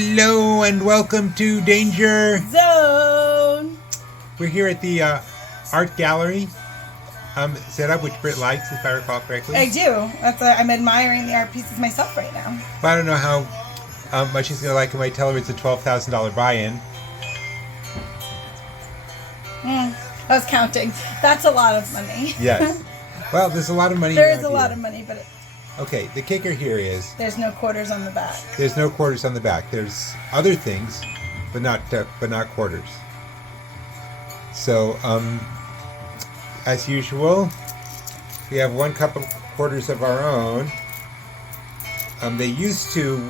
Hello and welcome to Danger Zone. We're here at the art gallery setup, which Britt likes, if I recall correctly. I do. I'm admiring the art pieces myself right now. But I don't know how much she's going to like them. I tell her it's a $12,000 buy-in. I was counting. That's a lot of money. Yes. Well, there's a lot of money. There is a lot of money, but okay, the kicker here is there's no quarters on the back. There's no quarters on the back. There's other things, but not quarters. So, as usual, we have 1 cup of quarters of our own. They used to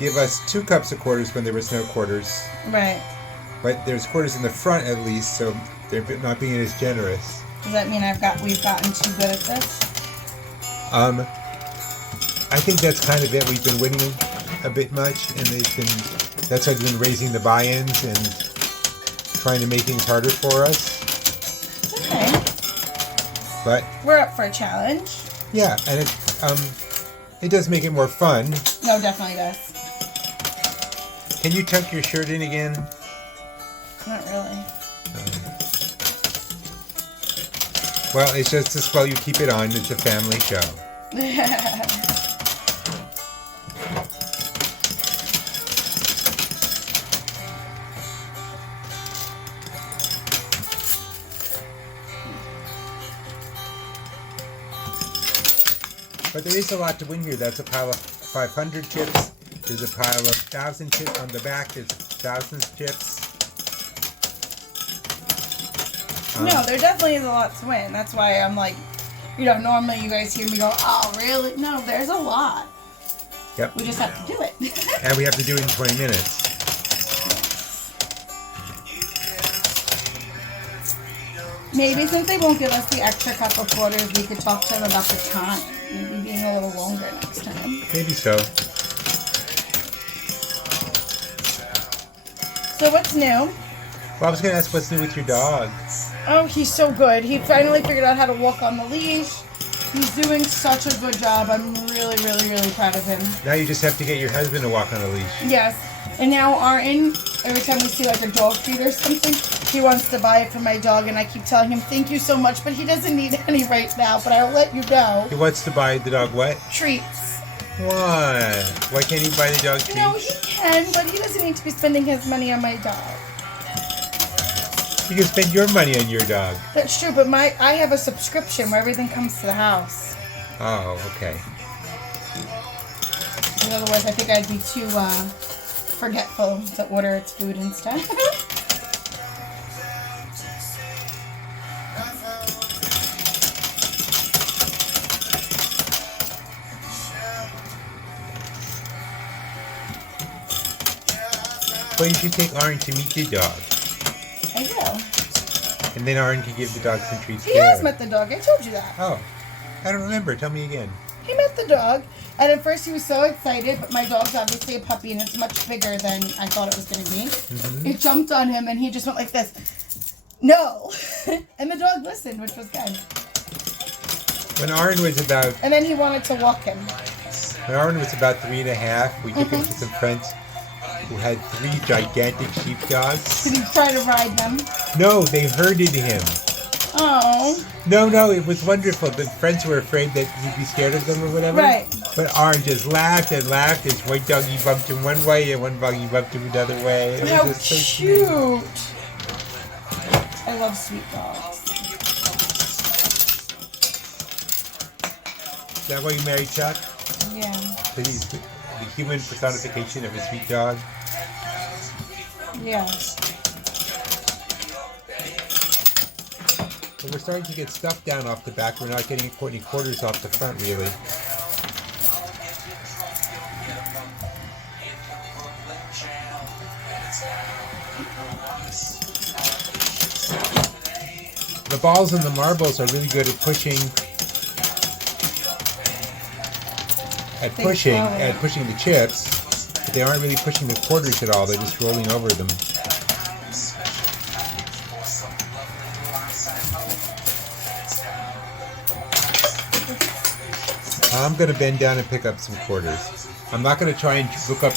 give us 2 cups of quarters when there was no quarters. Right. But there's quarters in the front at least, so they're not being as generous. Does that mean we've gotten too good at this? I think that's kind of it. We've been winning a bit much, and that's why they've been raising the buy-ins and trying to make things harder for us. Okay. But we're up for a challenge. Yeah, and it does make it more fun. No, definitely does. Can you tuck your shirt in again? Not really. Well, it's just as well you keep it on. It's a family show. But there is a lot to win here. That's a pile of 500 chips. There's a pile of 1,000 chips on the back. There's thousands of chips. No, there definitely is a lot to win. That's why I'm like, normally you guys hear me go, oh, really? No, there's a lot. Yep. We just have to do it. And we have to do it in 20 minutes. Maybe since they won't give us the extra cup of quarters, we could talk to them about the time. Maybe being a little longer next time. Maybe so. So what's new? Well, I was going to ask what's new with your dog. Oh, he's so good. He finally figured out how to walk on the leash. He's doing such a good job. I'm really, really, really proud of him. Now you just have to get your husband to walk on a leash. Yes. And now Arden, every time we see like a dog treat or something, he wants to buy it for my dog, and I keep telling him, thank you so much, but he doesn't need any right now, but I'll let you know. He wants to buy the dog what? Treats. Why? Why can't he buy the dog treats? No, he can, but he doesn't need to be spending his money on my dog. You can spend your money on your dog. That's true, but I have a subscription where everything comes to the house. Oh, okay. Otherwise, I think I'd be too forgetful to order its food and stuff. Well, you should take Arden to meet your dog. I will. And then Arden can give the dog some treats. He has met the dog. I told you that. Oh. I don't remember. Tell me again. He met the dog, and at first he was so excited, but my dog's obviously a puppy, and it's much bigger than I thought it was going to be. Mm-hmm. It jumped on him, and he just went like this. No! And the dog listened, which was good. When Arden was about... And then he wanted to walk him. When Arden was about 3.5, we took him to some friends who had 3 gigantic sheepdogs. Did he try to ride them? No, they herded him. Oh. No, it was wonderful. The friends were afraid that he'd be scared of them or whatever. Right. But Arden just laughed and laughed as one doggy bumped him one way and one doggy bumped him another way. It How was just so cute. I love sweet dogs. Is that why you married Chuck? Yeah. Because he's the human personification of a sweet dog? Yeah. But we're starting to get stuff down off the back. We're not getting any quarters off the front, really. The balls and the marbles are really good at pushing the chips, but they aren't really pushing the quarters at all. They're just rolling over them. I'm gonna bend down and pick up some quarters. I'm not gonna try and look up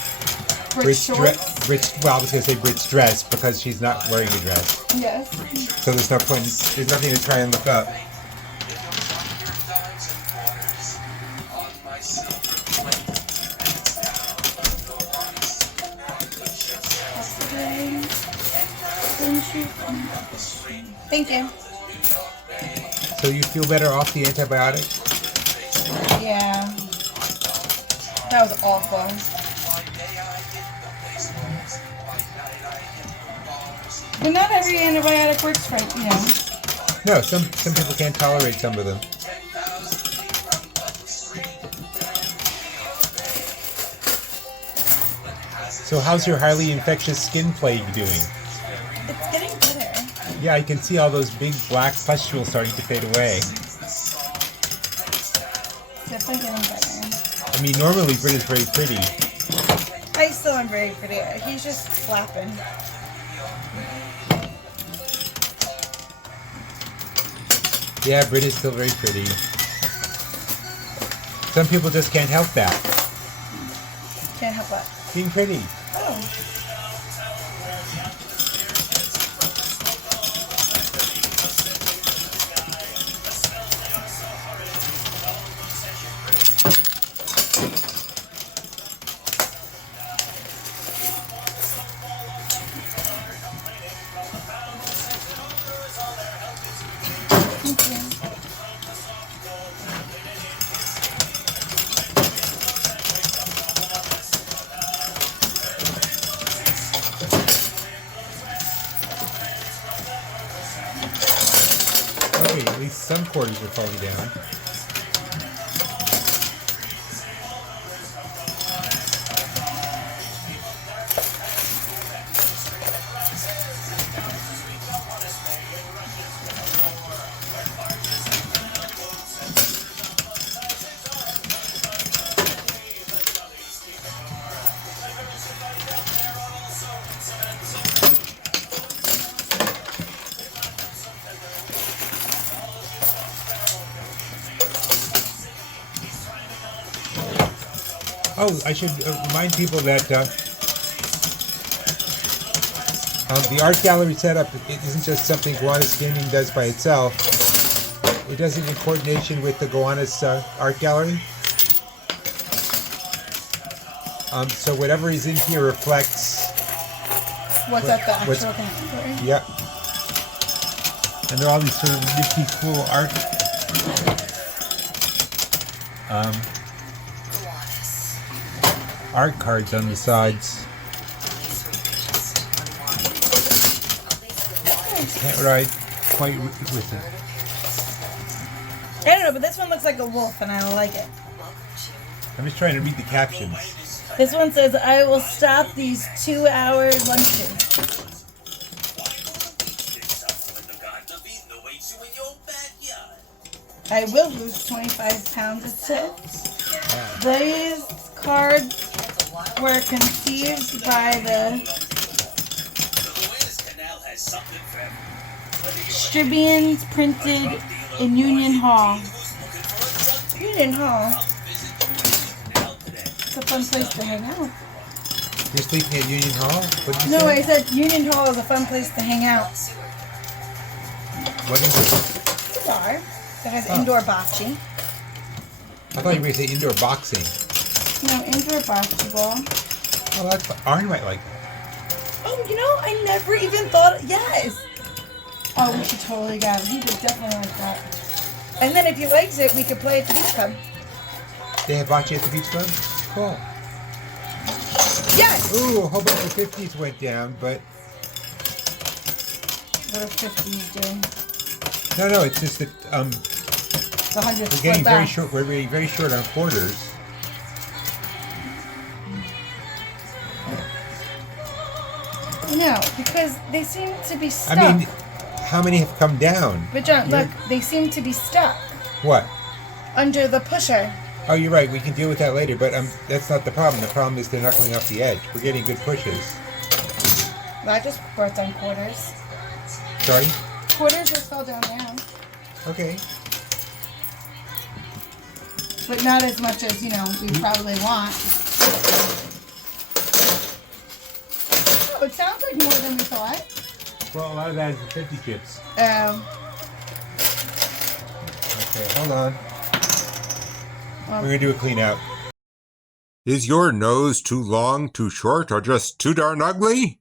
Brit shorts. Well, I was gonna say Brit's dress because she's not wearing a dress. Yes. So there's no point. There's nothing to try and look up. Thank you. So you feel better off the antibiotic? Yeah. That was awful. But not every antibiotic works for, you know. No, some people can't tolerate some of them. So how's your highly infectious skin plague doing? It's getting better. Yeah, I can see all those big black pustules starting to fade away. Definitely getting better. I mean, normally Brit is very pretty. I still am very pretty. He's just flapping. Yeah, Brit is still very pretty. Some people just can't help that. Can't help it. Being pretty. Oh. Okay, at least some quarters are falling down. Oh, I should remind people that the art gallery setup, it isn't just something Gowanus Gaming does by itself. It does it in coordination with the Gowanus Art Gallery. So whatever is in here reflects. What's at the actual what's- gallery? Yep. And there are all these sort of nifty, cool art. Art cards on the sides. Can't ride quite with it. I don't know, but this one looks like a wolf, and I like it. I'm just trying to read the captions. This one says, "I will stop these 2-hour lunches." I will lose 25 pounds, it says. These cards were conceived by the Stribians, printed in Union Hall. Union Hall? It's a fun place to hang out. You're speaking at Union Hall? What did you No, say? I said Union Hall is a fun place to hang out. What is it? It's a bar that has Oh. indoor bocce. I thought you were going to say indoor boxing. No, indoor basketball. Oh, that's Arn might like that. Oh, you know, I never even thought. Yes. Oh, we should totally go. He would definitely like that. And then if he likes it, we could play at the beach club. They have bocce at the beach club? Cool. Yes. Ooh, a whole bunch of 50s went down, but What are 50s doing? no, it's just that The 100s. we're getting very short. We're getting very short on quarters. No, because they seem to be stuck. I mean, how many have come down? But John, You're- look, they seem to be stuck What? under the pusher. Oh, you're right. We can deal with that later, but that's not the problem. The problem is they're not coming off the edge. We're getting good pushes. I just brought down quarters. Sorry? Quarters just fell down now. Okay. but not as much as, you know, we probably want. Oh, it sounds like more than we thought. Well, a lot of that is the 50 chips. Okay, hold on. Well, We're going to do a clean out. Is your nose too long, too short, or just too darn ugly?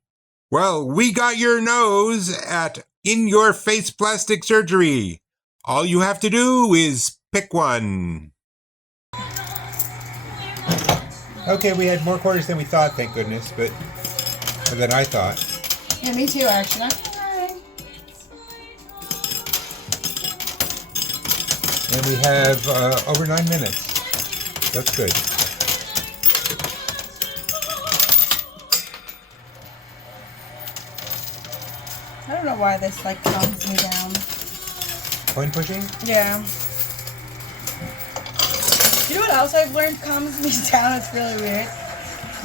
Well, we got your nose at In Your Face Plastic Surgery. All you have to do is pick one. Okay, we had more quarters than we thought, thank goodness, but or than I thought. yeah, me too, actually. Not gonna lie. And we have over 9 minutes. That's good. I don't know why this like calms me down. Coin pushing? Yeah. You know what else I've learned calms me down? It's really weird.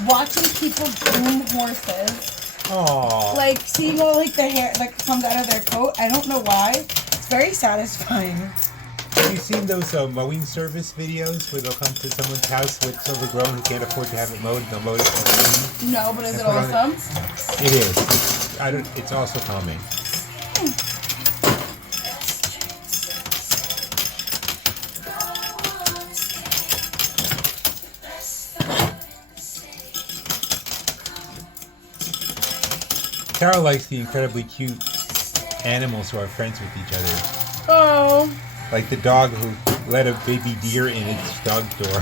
Watching people groom horses. Aww. Like seeing all like the hair that comes out of their coat. I don't know why. It's very satisfying. Have you seen those mowing service videos where they'll come to someone's house with overgrown who can't afford to have it mowed and they'll mow it? No, but is it Put on awesome? It is. It's also calming. Tara likes the incredibly cute animals who are friends with each other. Oh. Like the dog who let a baby deer in its dog door.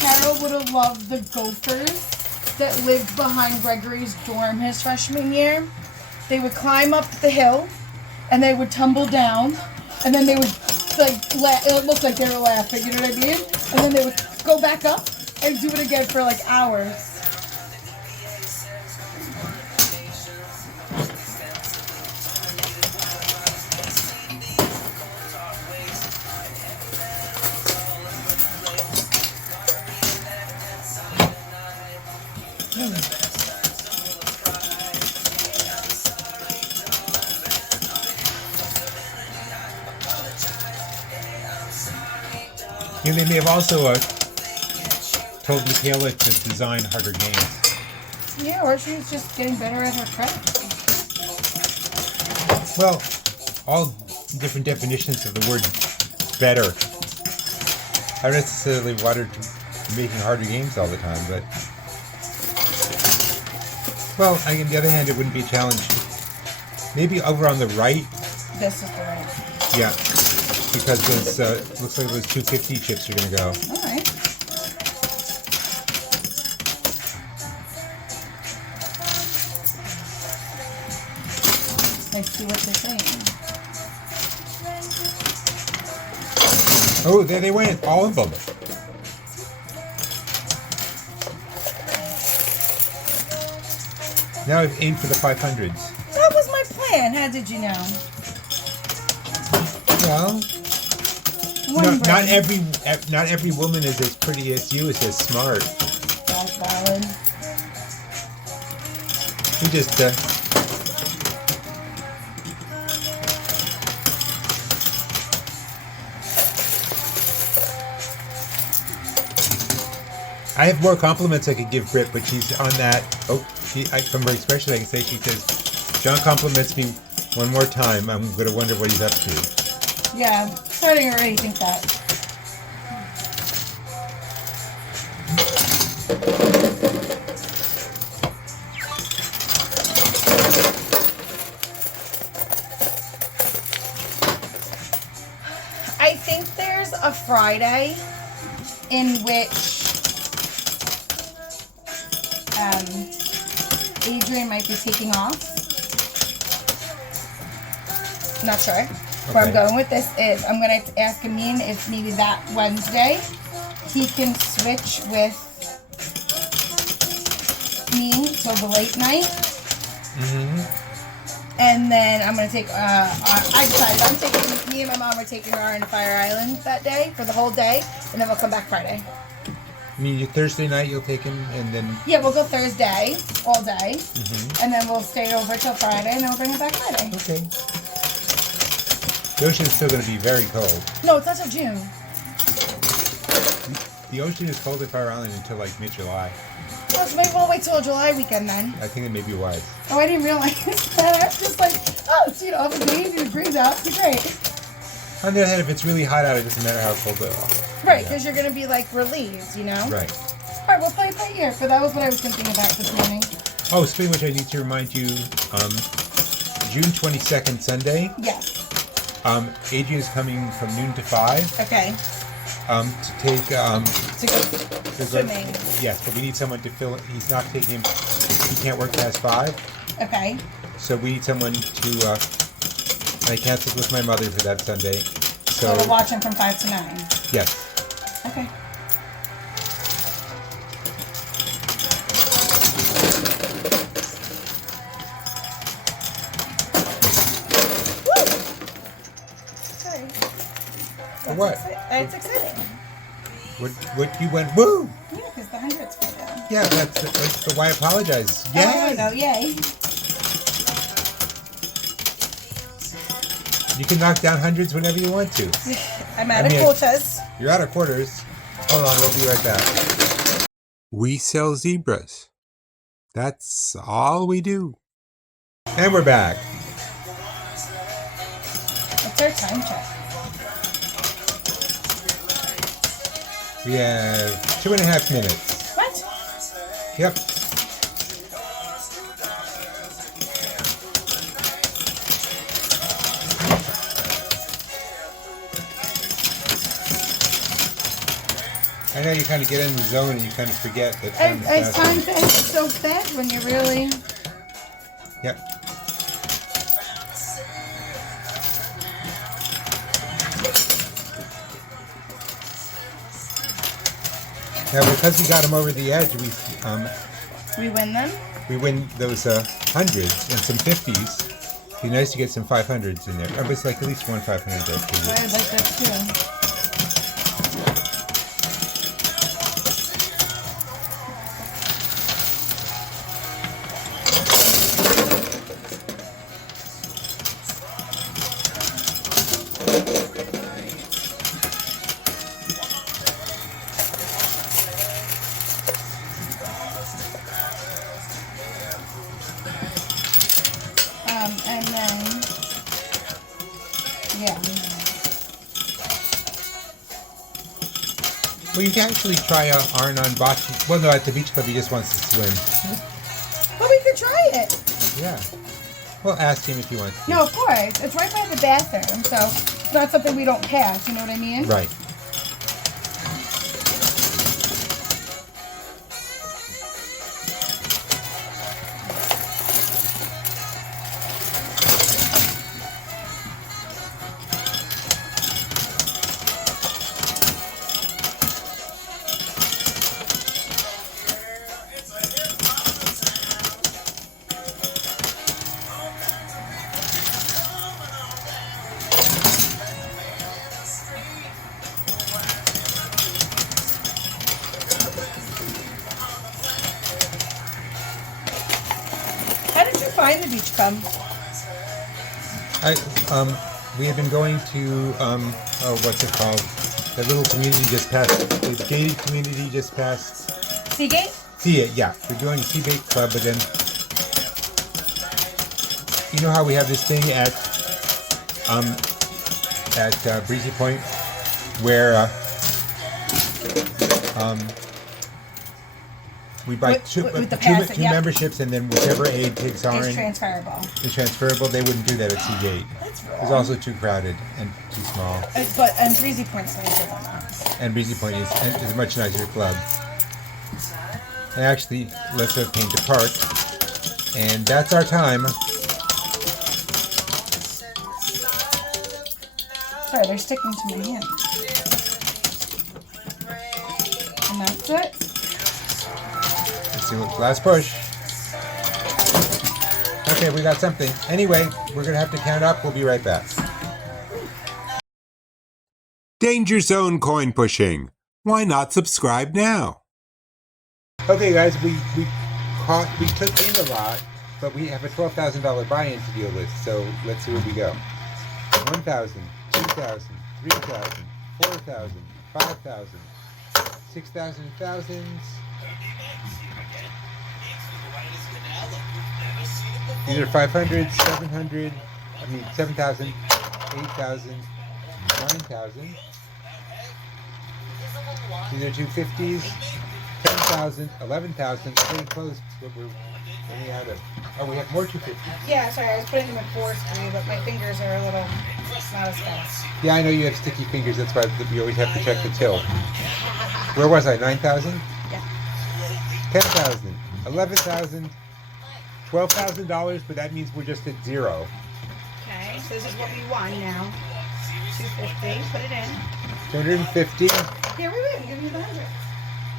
Carol would have loved the gophers that lived behind Gregory's dorm his freshman year. They would climb up the hill, and they would tumble down, and then they would like it looked like they were laughing. You know what I mean? And then they would go back up and do it again for like hours. You know, they may have also told Michaela to design harder games. Yeah, or she's just getting better at her craft. Well, all different definitions of the word better. I don't necessarily want her to be making harder games all the time, but... Well, on the other hand, it wouldn't be a challenge. Maybe over on the right, This is the right. yeah, because those, looks like those 250 chips are going to go. All right. Let's see what they're saying. Oh, there they went, all of them. Now I've aimed for the 500s. That was my plan. How did you know? Well, One not brain. every woman is as pretty as you, is as smart. That's valid. You just, I have more compliments I could give Britt, but she's on that. Oh, from her expression, I can say she says, John compliments me one more time. I'm going to wonder what he's up to. Yeah, starting to already think that. I think there's a Friday in which Adrian might be taking off. Not sure. Where I'm Okay. going with this is I'm going to ask Amin if maybe that Wednesday he can switch with me till the late night. Mm-hmm. And then I'm going to take, I decided I'm taking, me and my mom are taking her into Fire Island that day for the whole day. And then we'll come back Friday. I mean, Thursday night you'll take him, and then... Yeah, we'll go Thursday all day. Mm-hmm. And then we'll stay over till Friday and then we'll bring him back Friday. Okay. The ocean is still going to be very cold. No, it's not till June. The ocean is cold at Fire Island until like mid-July. Oh, so maybe we'll wait till July weekend then. I think it may be wise. Oh, I didn't realize that. I was just like, oh, it's, you know, if it's 80 degrees out, it'd be great. On the other hand, if it's really hot out, it doesn't matter how cold it is. Right, because you're going to be like relieved, you know? Right. All right, we'll play it by ear. But that was what I was thinking about this morning. Oh, speaking of which, I need to remind you, June 22nd, Sunday, Yes. Adrian is coming from noon to 5 Okay. to take... To go swimming. Yes, but we need someone to fill it. He's not taking him... He can't work past 5. Okay. So we need someone to... I canceled with my mother for that Sunday. So we'll watch him from 5 to 9. Yes. Okay. What? It's exciting. What you went, woo! Yeah, because the 100's for them. Yeah, that's why I apologize. Yeah. Yeah. Oh, no, yay. You can knock down hundreds whenever you want to. I'm out of quotas. You're out of quarters. Hold on, we'll be right back. We sell zebras. That's all we do. And we're back. What's our time check? We have 2.5 minutes. What? Yep. I know you kind of get in the zone and you kind of forget that time is Time passes so fast when you really... Yep. Now, because we got them over the edge, We win them? we win those hundreds and some 50s. It'd be nice to get some 500s in there. Oh, but it's like at least one 500 there. I would like that too. And then, yeah. Well, you can actually try Arn on bocce. Well, no, at the beach club, he just wants to swim. Well, we could try it. Yeah. Well, ask him if he wants to. No, of course. It's right by the bathroom, so it's not something we don't pass, you know what I mean? Right. How did you find the beach club? We have been going to what's it called? That little community just past, the gated community just past. Seagate? Seagate, yeah. We're doing Seagate Club, but then you know how we have this thing at Breezy Point where we buy two memberships, and then whichever aid takes It's ours transferable. is transferable. They wouldn't do that at Seagate. That's It's wrong. also too crowded and too small. And Breezy Point's nicer than that. And Breezy Point is a much nicer club. And actually, let's have Paint to Park. And that's our time. Sorry, they're sticking to my hand. And that's it. Let's see what last push. Okay, we got something. Anyway, we're gonna have to count up. We'll be right back. Danger Zone coin pushing. Why not subscribe now? Okay, guys, we took in a lot, but we have a $12,000 buy-in to deal with. So let's see where we go. 1,000, 2,000, 3,000, 4,000, 5,000, 6,000 thousands. These are 500, 700, 7,000, 8,000, 9,000. These are 250s, 10,000, 11,000. Pretty close, but we're running out of. Oh, we have more 250s. Yeah, sorry, I was putting them in 4-3, but my fingers are a little not as fast. Yeah, I know you have sticky fingers. That's why we always have to check the till. Where was I? 9,000? Yeah. 10,000, 11,000, $12,000, but that means we're just at zero. Okay, so this is what we won now. 250, put it in. 250. Here, wait, I'm giving you the 100.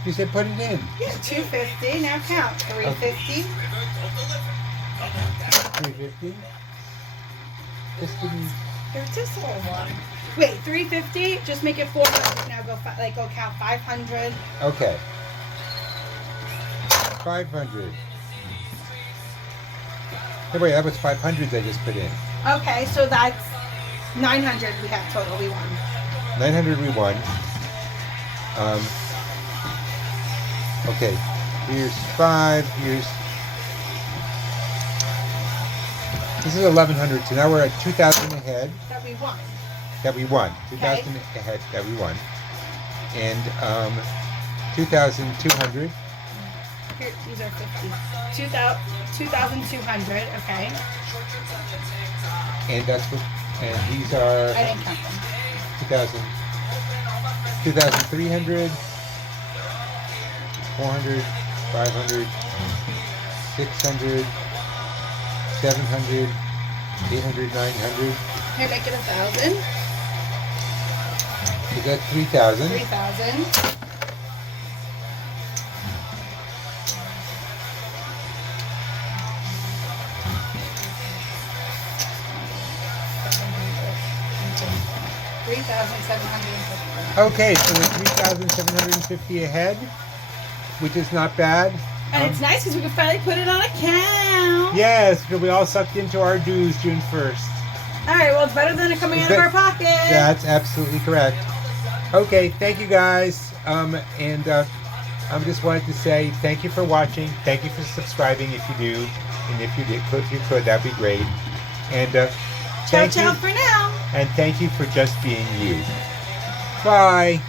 You said put it in. Yeah, 250, now count. 350. 350. Just give me. Here, just a little one. Wait, 350, just make it 400. Now go count 500. Okay. 500. Hey, wait, that was 500s I just put in. Okay, so that's 900 we have total. We won. 900 we won. Okay, here's 5, here's... This is 1,100, so now we're at 2,000 ahead. That we won. That we won. 2,000 ahead that we won. And 2,200. Here, these are 50. 2,200, okay. And that's what... And these are... I didn't count them. 2,300, 400, 500, 600, 700, 800, 900. Here, make it 1,000. Is that 3,000? 3,000. $3,750. Okay, so we're 3,750 ahead, which is not bad. And it's nice because we can finally put it on account. Yes, because we all sucked into our dues June 1st. All right, well, it's better than it coming out of our pocket. That's absolutely correct. Okay, thank you guys. I just wanted to say thank you for watching. Thank you for subscribing if you do. And if you could, that'd be great. And Ciao, ciao for now. And thank you for just being you. Bye.